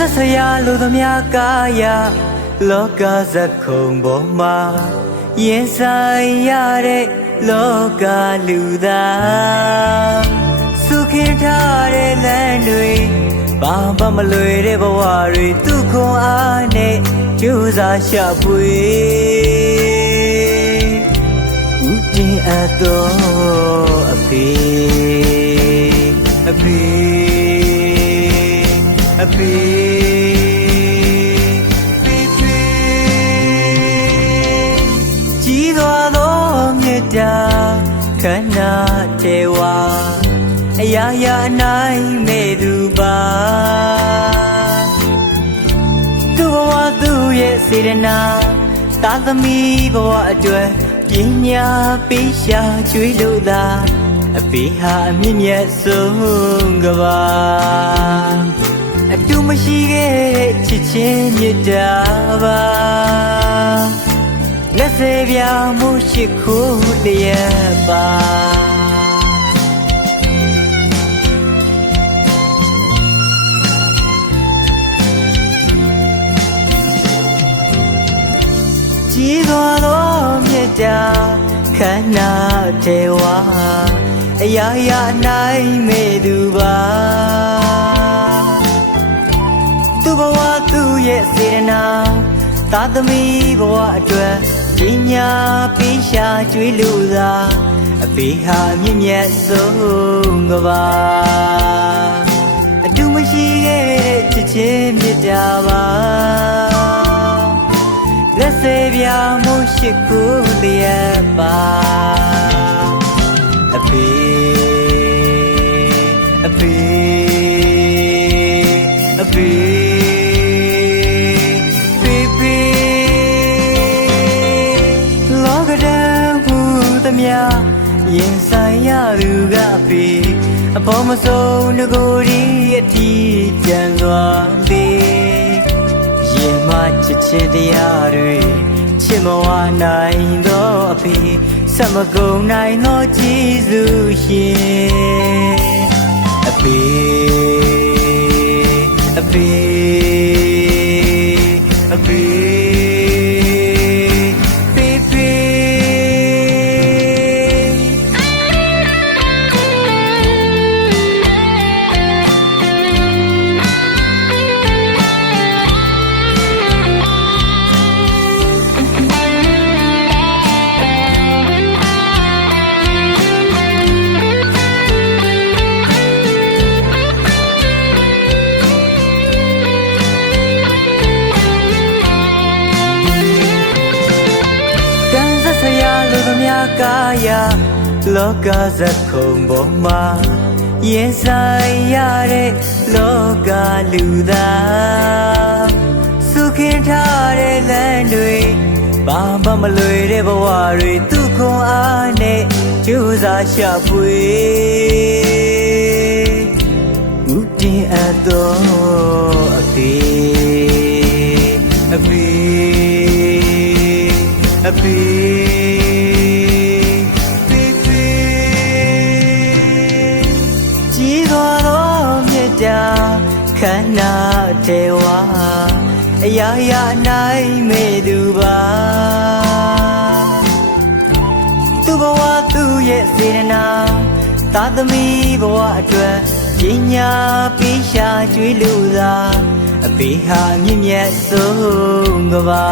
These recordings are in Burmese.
ဆက်စရာလိုသမျှကာယလောကဇက်ခုံပေါ်မှာရင်ဆိုင်ရတဲ့လောကလူသားစုခင်ထားတဲ့လမ်းတွေဘာမှမလွယ်တဲ့ဘဝတွေသူခွန်အားနဲ့ကြိုးစားရှာဖွေဦးတင်အပ်တော်အဖေကြီးသွားသောမေတ္တာခန္ဓာတေဝါအရာရာနိုင်မဲ့သူပါသူဘဝသူရဲ့စေတနာသာသမီဘဝအတွက်ပညာပေးရှာကျွေးလို့သာအဖေဟာအမြင့်မြတ်ဆုံးကပါအတူမရှိခဲ့ချစ်ချင်းမြတ်တာပါလက်စေပြမှုရှိခိုးလျက်ပါကြီးသွားသောမြတ်တာခန္ဓာတေဝါအရာရာနိုင်မဲ့သူပါသူဘဝသူရဲ့စေတနာသာသမီဘဝအတွက်ပညာပေးရှာကျွေးလို့သာအဖေဟာမြင့်မြတ်ဆုံးကပါအတူမရှိခဲ့တဲ့ချစ်ချင်းမြတ်တာပါလက်စေပြမှုရှိခိုးလျက်ပါအဖေလောကဓာတ်ဟူသမျှရင်ဆိုင်ရသူကအဖေအဖို့မဆုံးငကိုရီအထီးကျန်စွာလေးရင်မချစ်ချင်းတရားတွေချစ်မဝနိုင်သောအဖေဆက်မကုန်နိုင်သောကျေးဇူးရှင်အဖေကာယလောကဇက်ခုံပေါ်မှာရင်ဆိုင်ရတဲ့လောကလူသားစုခင်ထားတဲ့လမ်းတွေဘာမှမလွယ်တဲ့ဘဝတွေသူခွန်အားနဲ့ကြိုးစားရှာဖွေဦးတင်အပ်တော်အဖေကြီးသွားသောမြတ်တာခန္ဓာတေဝါအရာရာနိုင်မဲ့သူပါသူဘဝသူရဲ့စေတနာသာသမီဘဝအတွက်ပညာပေးရှာကျွေးလို့သာအဖေဟာမြင့်မြတ်ဆုံးကပါ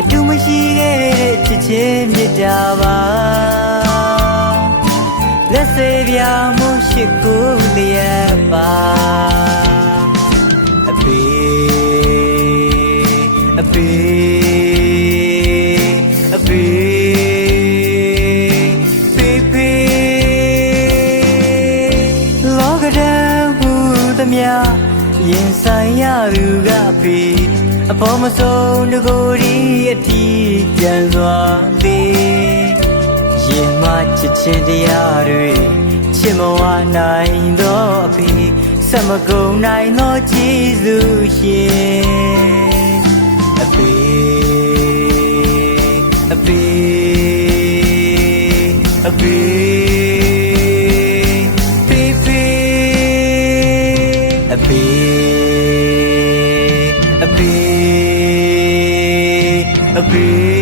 အတူမရှိခဲ့တဲ့ချစ်ချင်းမြတ်တာပါလက်စေပြမှုရှိခိုးလျက်ပါအဖေလောကဓာတ်ဟူသမျှရင်ဆိုင်ရသူကအဖေအဖို့မဆုံးငကိုရီအထီးကျန်စွာလေးရင်မချစ်ချင်းတရားတွေချစ်မဝနိုင်သောအဖေဆက်မကုန်နိုင်သောကျေးဇူးရှင်အဖေဖေ အဖေ